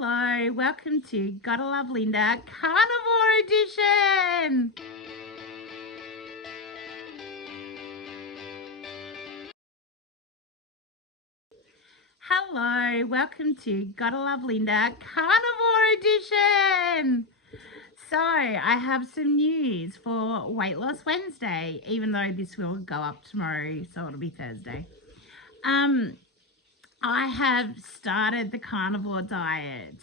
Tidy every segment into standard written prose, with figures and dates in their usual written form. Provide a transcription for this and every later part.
Hello, welcome to Gotta Love Linda Carnivore Edition. Hello, welcome to Gotta Love Linda Carnivore Edition. So I have some news for Weight Loss Wednesday, even though this will go up tomorrow, so it'll be Thursday. I have started the carnivore diet,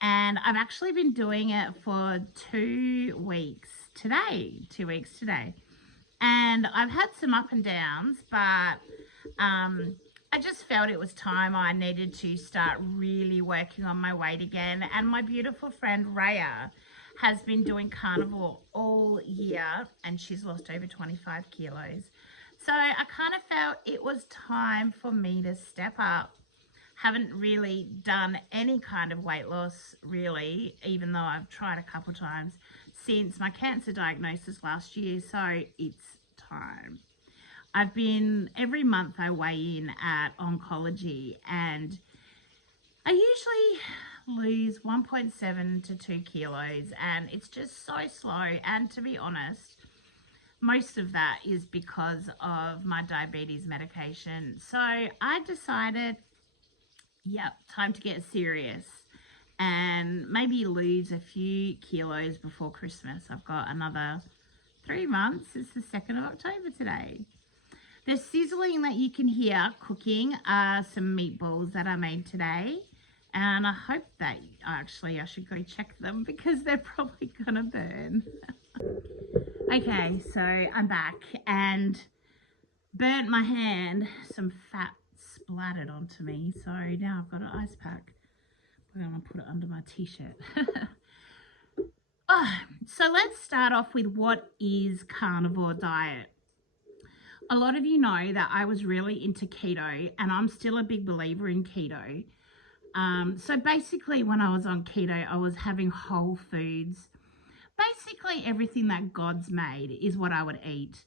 and I've actually been doing it for 2 weeks today. And I've had some up and downs, but I just felt it was time I needed to start really working on my weight again. And my beautiful friend Raya has been doing carnivore all year, and she's lost over 25 kilos. So I kind of felt it was time for me to step up. Haven't really done any kind of weight loss, really, even though I've tried a couple times since my cancer diagnosis last year. So it's time. I've been, every month I weigh in at oncology, and I usually lose 1.7 to 2 kilos, and it's just so slow. And to be honest, most of that is because of my diabetes medication. So I decided, yep, time to get serious and maybe lose a few kilos before Christmas. I've got another 3 months. It's the 2nd of October today. The sizzling that you can hear cooking are some meatballs that I made today. And I hope that I should go check them because they're probably gonna burn. Okay, so I'm back and burnt my hand. Some fat splattered onto me. So now I've got an ice pack. I'm gonna put it under my t-shirt. So let's start off with what is carnivore diet. A lot of you know that I was really into keto, and I'm still a big believer in keto. So basically when I was on keto, I was having whole foods. Basically everything that God's made is what I would eat.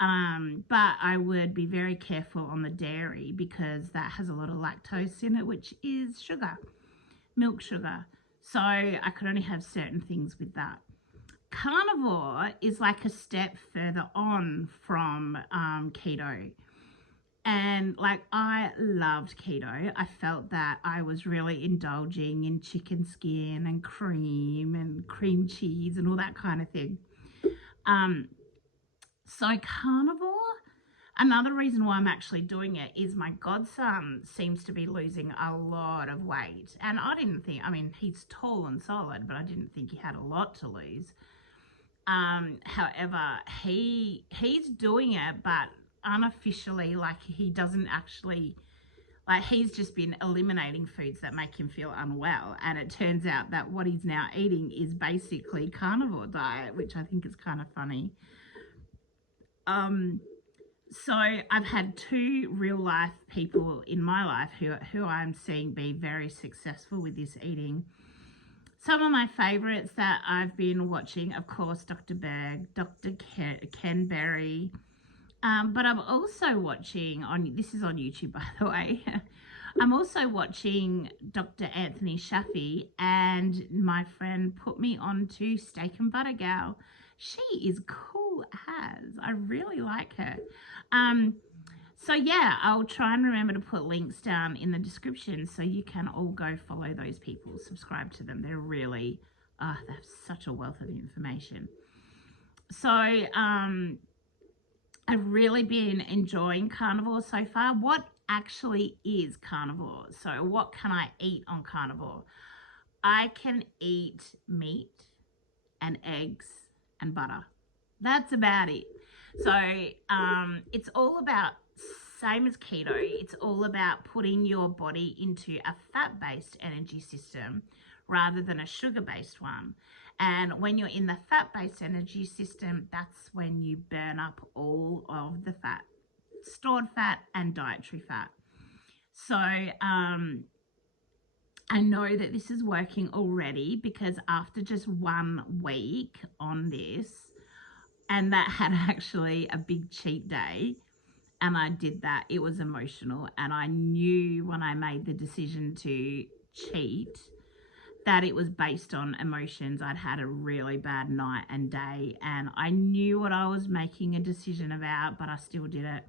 But I would be very careful on the dairy because that has a lot of lactose in it, which is sugar, milk sugar. So I could only have certain things with that. Carnivore is like a step further on from keto. And like, I loved keto. I felt that I was really indulging in chicken skin and cream cheese and all that kind of thing. So carnivore, another reason why I'm actually doing it is my godson seems to be losing a lot of weight. And I didn't think, I mean, he's tall and solid, but I didn't think he had a lot to lose. However, he's doing it, but unofficially, like he doesn't actually, like he's just been eliminating foods that make him feel unwell. And it turns out that what he's now eating is basically carnivore diet, which I think is kind of funny. So I've had 2 real life people in my life who I'm seeing be very successful with this eating. Some of my favorites that I've been watching, of course, Dr. Berg, Dr. Ken Berry, but I'm also watching, this is on YouTube, by the way, I'm also watching Dr. Anthony Shafee, and my friend put me on to Steak and Butter Gal. She is cool as. I really like her. So yeah, I'll try and remember to put links down in the description so you can all go follow those people, subscribe to them. They're really, they have such a wealth of information. So I've really been enjoying carnivore so far. What actually is carnivore? So what can I eat on carnivore? I can eat meat and eggs and butter. That's about it. So it's all about, same as keto, it's all about putting your body into a fat-based energy system rather than a sugar-based one. And when you're in the fat-based energy system, that's when you burn up all of the fat, stored fat and dietary fat. So I know that this is working already because after just 1 week on this, and that had actually a big cheat day, and I did that, it was emotional. And I knew when I made the decision to cheat that it was based on emotions. I'd had a really bad night and day, and I knew what I was making a decision about, but I still did it.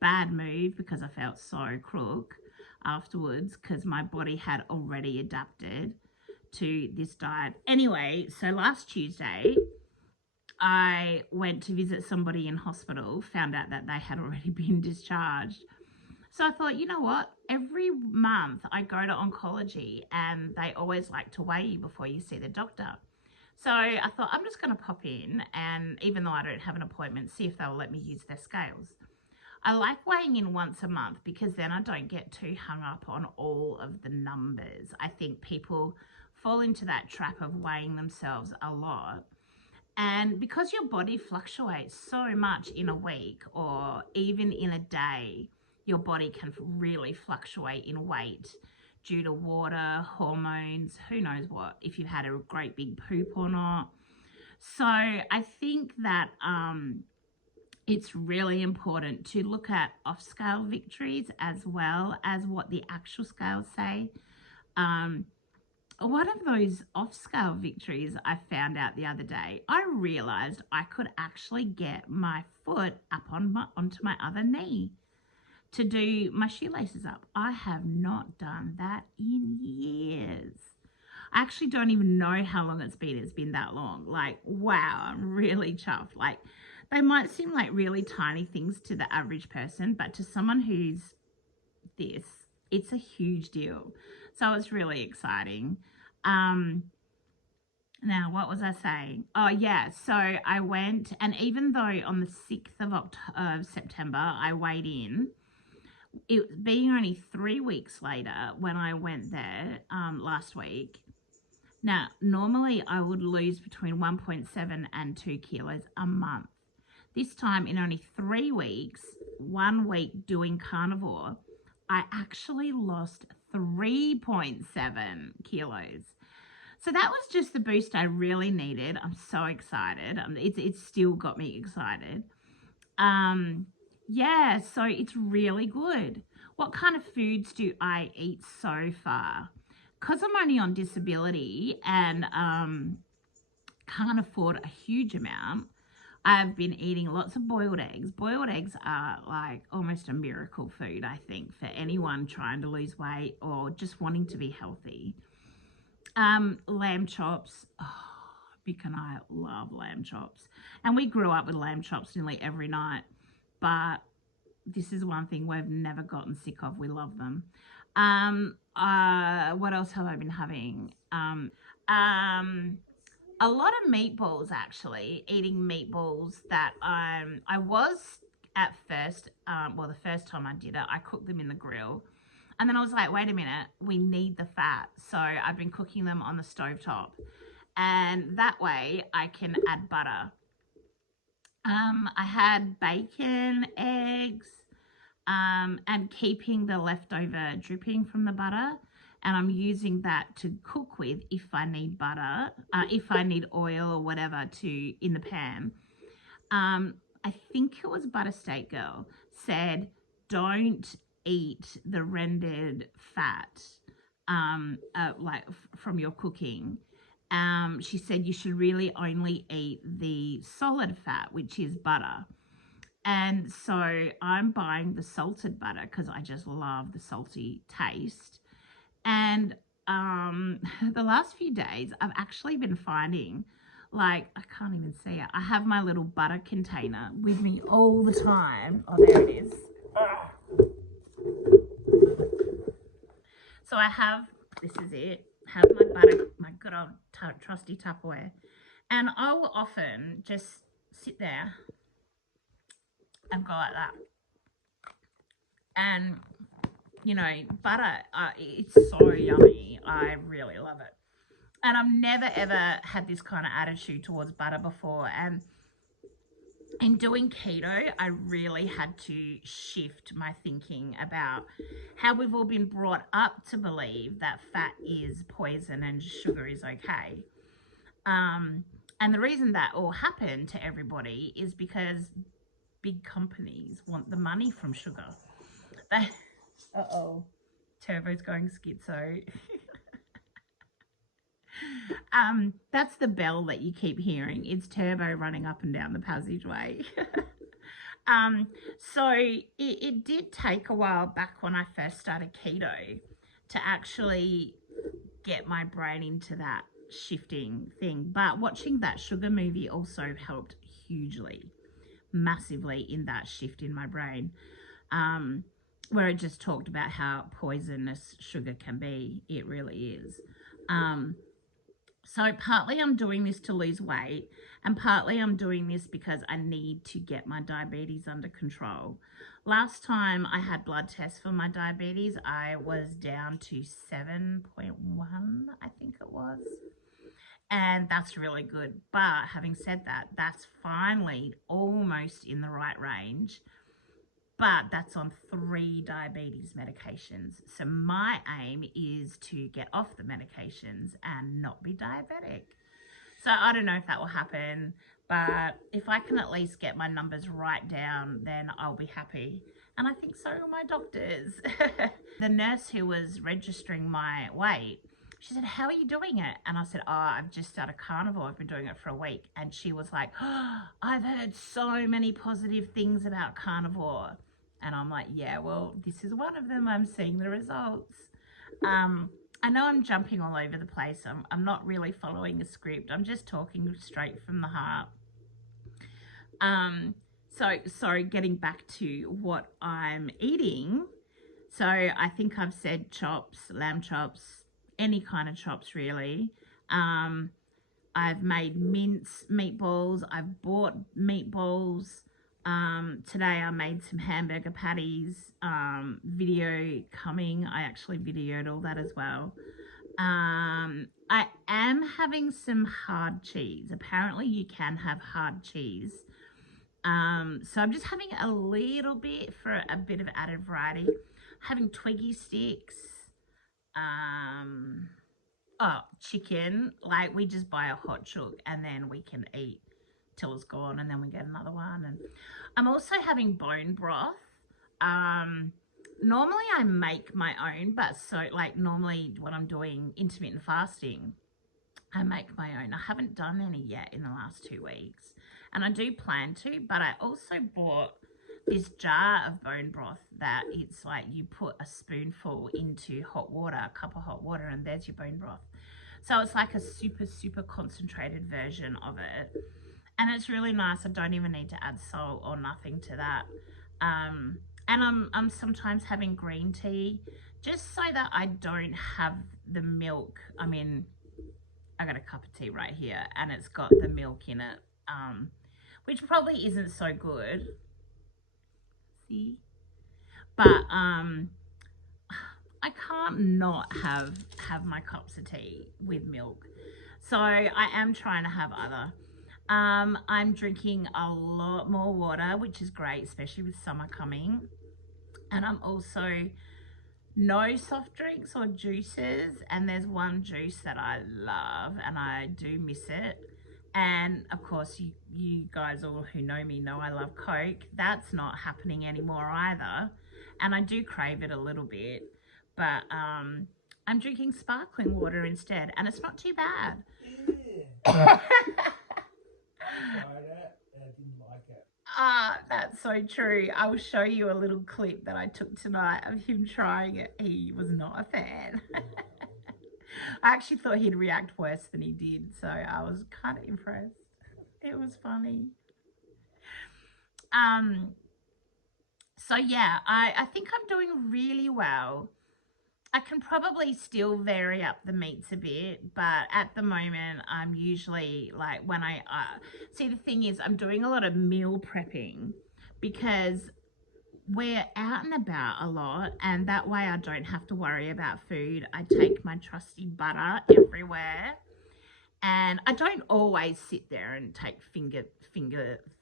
Bad move, because I felt so crook afterwards, because my body had already adapted to this diet. Anyway, so last Tuesday, I went to visit somebody in hospital, found out that they had already been discharged. So I thought, you know what? Every month I go to oncology and they always like to weigh you before you see the doctor. So I thought, I'm just going to pop in, and even though I don't have an appointment, see if they'll let me use their scales. I like weighing in once a month because then I don't get too hung up on all of the numbers. I think people fall into that trap of weighing themselves a lot. And because your body fluctuates so much in a week or even in a day, your body can really fluctuate in weight due to water, hormones, who knows what, if you've had a great big poop or not. So I think that it's really important to look at off-scale victories as well as what the actual scales say. One of those off-scale victories I found out the other day, I realized I could actually get my foot up onto my other knee to do my shoelaces up. I have not done that in years. I actually don't even know how long it's been. It's been that long. Like, wow, I'm really chuffed. Like, they might seem like really tiny things to the average person, but to someone who's this, it's a huge deal. So it's really exciting. Now, what was I saying? Oh, yeah. So I went, and even though on the 6th of September, I weighed in, it being only 3 weeks later when I went there last week. Now, normally I would lose between 1.7 and 2 kilos a month. This time, in only 3 weeks, 1 week doing carnivore, I actually lost 3.7 kilos. So that was just the boost I really needed. I'm so excited. It's still got me excited. Yeah, so it's really good. What kind of foods do I eat so far? Because I'm only on disability and can't afford a huge amount, I've been eating lots of boiled eggs. Boiled eggs are like almost a miracle food, I think, for anyone trying to lose weight or just wanting to be healthy. Lamb chops. Oh, Vic and I love lamb chops. And we grew up with lamb chops nearly every night. But this is one thing we've never gotten sick of. We love them. What else have I been having? A lot of meatballs, actually, eating meatballs that I was at first, well, the first time I did it, I cooked them in the grill. And then I was like, wait a minute, we need the fat. So I've been cooking them on the stovetop. And that way I can add butter. I had bacon, eggs, and keeping the leftover dripping from the butter. And I'm using that to cook with if I need butter, if I need oil or whatever in the pan. I think it was Butter Steak Girl said, don't eat the rendered fat, from your cooking. She said you should really only eat the solid fat, which is butter. And so I'm buying the salted butter because I just love the salty taste. And the last few days, I've actually been finding, like, I can't even see it. I have my little butter container with me all the time. Oh, there it is. So I have, this is it, have my butter, my good old trusty Tupperware. And I will often just sit there and go like that. And, you know, butter, it's so yummy. I really love it. And I've never, ever had this kind of attitude towards butter before. And in doing keto, I really had to shift my thinking about how we've all been brought up to believe that fat is poison and sugar is okay. And the reason that all happened to everybody is because big companies want the money from sugar. Uh-oh, Turbo's going schizo. That's the bell that you keep hearing. It's Turbo running up and down the passageway. So it did take a while back when I first started keto to actually get my brain into that shifting thing. But watching that sugar movie also helped hugely, massively in that shift in my brain. Where it just talked about how poisonous sugar can be. It really is. So partly I'm doing this to lose weight, and partly I'm doing this because I need to get my diabetes under control. Last time I had blood tests for my diabetes, I was down to 7.1, I think it was. And that's really good. But having said that, that's finally almost in the right range. But that's on 3 diabetes medications. So my aim is to get off the medications and not be diabetic. So I don't know if that will happen, but if I can at least get my numbers right down, then I'll be happy. And I think so will my doctors. The nurse who was registering my weight, she said, "How are you doing it?" And I said, "Oh, I've just started Carnivore. I've been doing it for a week." And she was like, "Oh, I've heard so many positive things about Carnivore." And I'm like, yeah, well, this is one of them. I'm seeing the results. I know I'm jumping all over the place. I'm not really following a script. I'm just talking straight from the heart. So getting back to what I'm eating. So I think I've said chops, lamb chops, any kind of chops really. I've made mince meatballs. I've bought meatballs. Today I made some hamburger patties, video coming. I actually videoed all that as well. I am having some hard cheese. Apparently you can have hard cheese. So I'm just having a little bit for a bit of added variety. Having Twiggy sticks, chicken. Like we just buy a hot chook and then we can eat till it's gone, and then we get another one. And I'm also having bone broth. Normally I make my own, but so like normally when I'm doing intermittent fasting, I make my own. I haven't done any yet in the last 2 weeks, and I do plan to, but I also bought this jar of bone broth that it's like you put a spoonful into hot water, a cup of hot water, and there's your bone broth. So it's like a super concentrated version of it. And it's really nice. I don't even need to add salt or nothing to that. And I'm sometimes having green tea just so that I don't have the milk. I mean, I got a cup of tea right here and it's got the milk in it, which probably isn't so good. See? But I can't not have my cups of tea with milk. So I am trying to have other. I'm drinking a lot more water, which is great, especially with summer coming. And I'm also no soft drinks or juices. And there's one juice that I love and I do miss it. And of course, you guys all who know me know I love Coke. That's not happening anymore either. And I do crave it a little bit. But I'm drinking sparkling water instead. And it's not too bad. Yeah. Tried it and I didn't like it. That's so true. I'll show you a little clip that I took tonight of him trying it. He was not a fan. I actually thought he'd react worse than he did, so I was kind of impressed. It was funny. So yeah, I think I'm doing really well. I can probably still vary up the meats a bit, but at the moment I'm usually like when I see, the thing is I'm doing a lot of meal prepping because we're out and about a lot, and that way I don't have to worry about food. I take my trusty butter everywhere, and I don't always sit there and take finger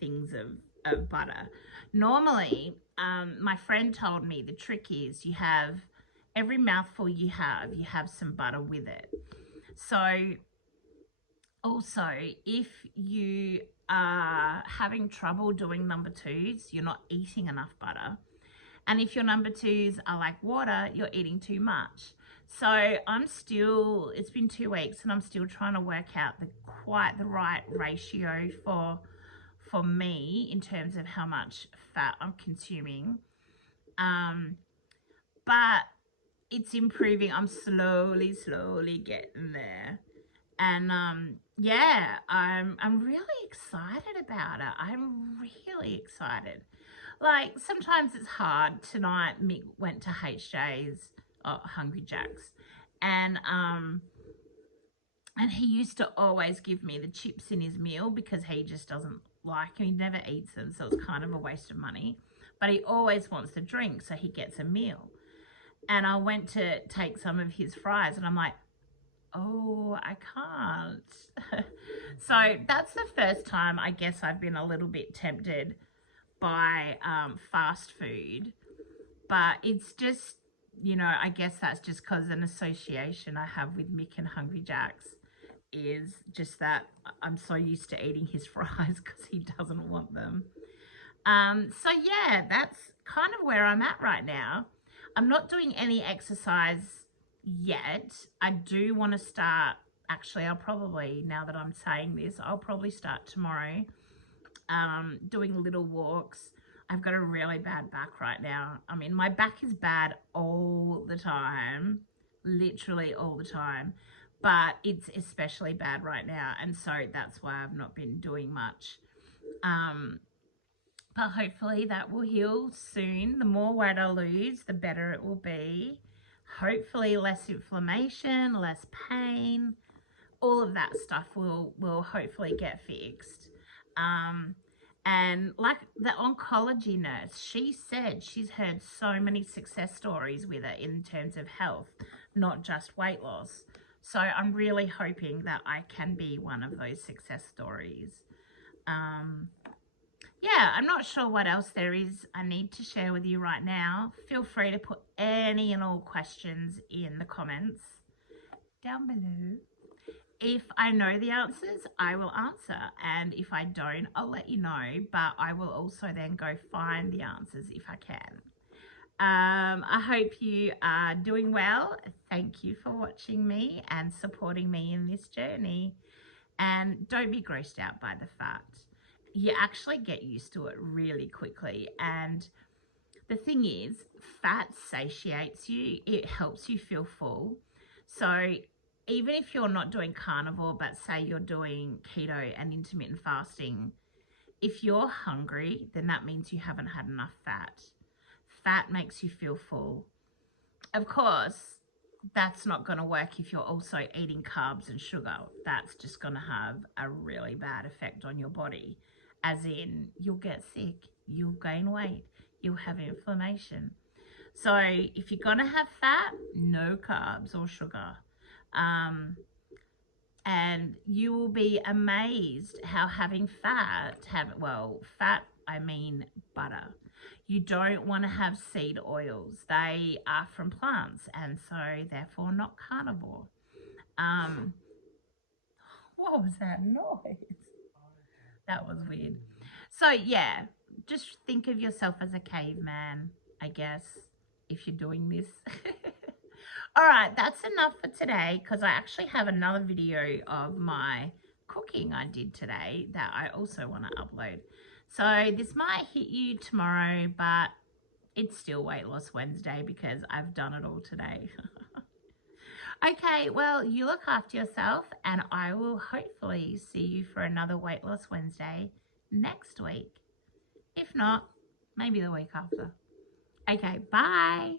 things of butter. Normally, my friend told me the trick is you have every mouthful you have some butter with it. So also, if you are having trouble doing number 2s, you're not eating enough butter. And if your number 2s are like water, you're eating too much. So it's been 2 weeks and I'm still trying to work out quite the right ratio for me in terms of how much fat I'm consuming. But it's improving. I'm slowly getting there. And yeah, I'm really excited about it. I'm really excited. Like sometimes it's hard. Tonight Mick went to HJ's, Hungry Jack's, and he used to always give me the chips in his meal because he just doesn't like them. He never eats them, so it's kind of a waste of money. But he always wants the drink, so he gets a meal. And I went to take some of his fries, and I'm like, oh, I can't. So that's the first time I guess I've been a little bit tempted by fast food. But it's just, I guess that's just because an association I have with Mick and Hungry Jack's is just that I'm so used to eating his fries because he doesn't want them. So yeah, that's kind of where I'm at right now. I'm not doing any exercise yet. I do want to start. Actually, I'll probably, now that I'm saying this, I'll probably start tomorrow doing little walks. I've got a really bad back right now. I mean, my back is bad all the time, literally all the time, but it's especially bad right now. And so that's why I've not been doing much. But hopefully that will heal soon. The more weight I lose, the better it will be. Hopefully less inflammation, less pain, all of that stuff will hopefully get fixed. And like the oncology nurse, she said she's heard so many success stories with it in terms of health, not just weight loss. So I'm really hoping that I can be one of those success stories. Yeah, I'm not sure what else there is I need to share with you right now. Feel free to put any and all questions in the comments down below. If I know the answers, I will answer. And if I don't, I'll let you know. But I will also then go find the answers if I can. I hope you are doing well. Thank you for watching me and supporting me in this journey. And don't be grossed out by the fat. You actually get used to it really quickly. And the thing is, fat satiates you. It helps you feel full. So even if you're not doing carnivore, but say you're doing keto and intermittent fasting, if you're hungry, then that means you haven't had enough fat. Fat makes you feel full. Of course, that's not going to work if you're also eating carbs and sugar. That's just going to have a really bad effect on your body. As in, you'll get sick, you'll gain weight, you'll have inflammation. So if you're going to have fat, no carbs or sugar. And you will be amazed how having fat, I mean butter. You don't want to have seed oils. They are from plants and so therefore not carnivore. What was that noise? That was weird. So yeah, just think of yourself as a caveman, I guess, if you're doing this. All right, that's enough for today because I actually have another video of my cooking I did today that I also want to upload. So this might hit you tomorrow, but it's still Weight Loss Wednesday because I've done it all today. Okay, well, you look after yourself and I will hopefully see you for another Weight Loss Wednesday next week. If not, maybe the week after. Okay, bye.